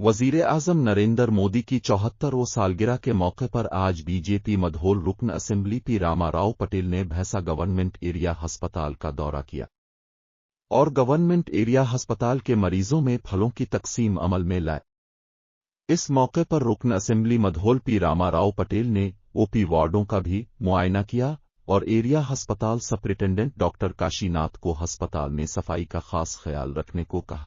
वज़ीर-ए-आज़म नरेंद्र मोदी की 74वीं सालगिरह के मौके पर आज बीजेपी मधोल रुकन असेंबली पी रामाराव पटेल ने भैंसा गवर्नमेंट एरिया अस्पताल का दौरा किया और गवर्नमेंट एरिया अस्पताल के मरीजों में फलों की तकसीम अमल में लाए। इस मौके पर रुकन असेंबली मधोल पी रामाराव पटेल ने ओपी वार्डों का भी मुआयना किया और एरिया अस्पताल सुपरिटेंडेंट डॉक्टर काशीनाथ को अस्पताल में सफाई का खास ख्याल रखने को कहा।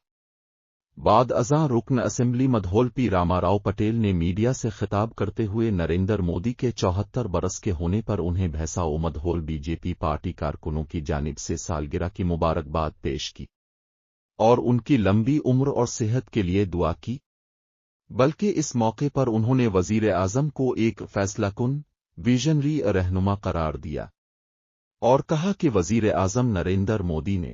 बाद अज़ां रुकन असेंबली मधोल पी रामाराव पटेल ने मीडिया से खिताब करते हुए नरेंद्र मोदी के 74 बरस के होने पर उन्हें भैंसा व मधोल बीजेपी पार्टी कारकुनों की जानिब से सालगिरह की मुबारकबाद पेश की और उनकी लंबी उम्र और सेहत के लिए दुआ की। बल्कि इस मौके पर उन्होंने वज़ीर-ए-आज़म को एक फैसलाकुन विजनरी रहनुमा करार दिया और कहा कि वज़ीर-ए-आज़म नरेंद्र मोदी ने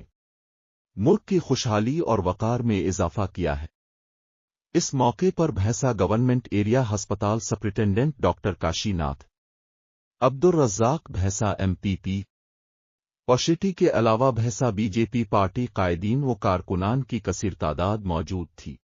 मुल्क की खुशहाली और वक़ार में इजाफा किया है। इस मौके पर भैंसा गवर्नमेंट एरिया अस्पताल सुपरिटेंडेंट डॉक्टर काशीनाथ, अब्दुल रज़्ज़ाक भैंसा MPP पॉशिटी के अलावा भैंसा बीजेपी पार्टी कायदीन व कारकुनान की कसीर तादाद मौजूद थी।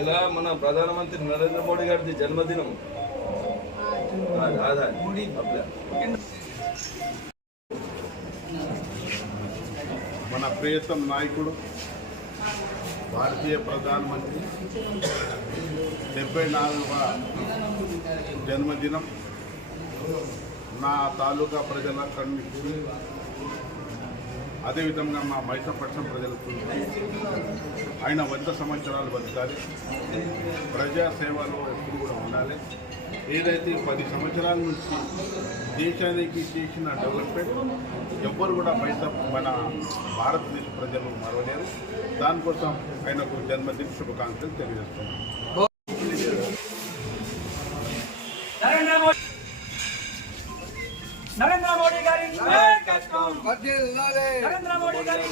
ఇలా మన ప్రధానమంత్రి నరేంద్ర మోడీ గారి జన్మదినం మన ప్రియతమ నాయకుడు భారతీయ ప్రధానమంత్రి 74వ జన్మదినం నా తాలూకా ప్రజలకన్నీ అదేవిధంగా మా మైసపట్నం ప్రజలకు ఆయన 100 సంవత్సరాలు బతకాలి, ప్రజాసేవలో ఎప్పుడు కూడా ఉండాలి. ఏదైతే 10 సంవత్సరాల నుంచి దేశానికి చేసిన డెవలప్మెంట్ ఎవ్వరు కూడా మన భారతదేశ ప్రజలు మరవలేరు. దానికోసం ఆయనకు జన్మదిన శుభాకాంక్షలు తెలియజేస్తున్నాను. నరేంద్ర మోడీ గారి నాయకత్వం వర్ధిల్లాలి. నరేంద్ర మోడీ గారి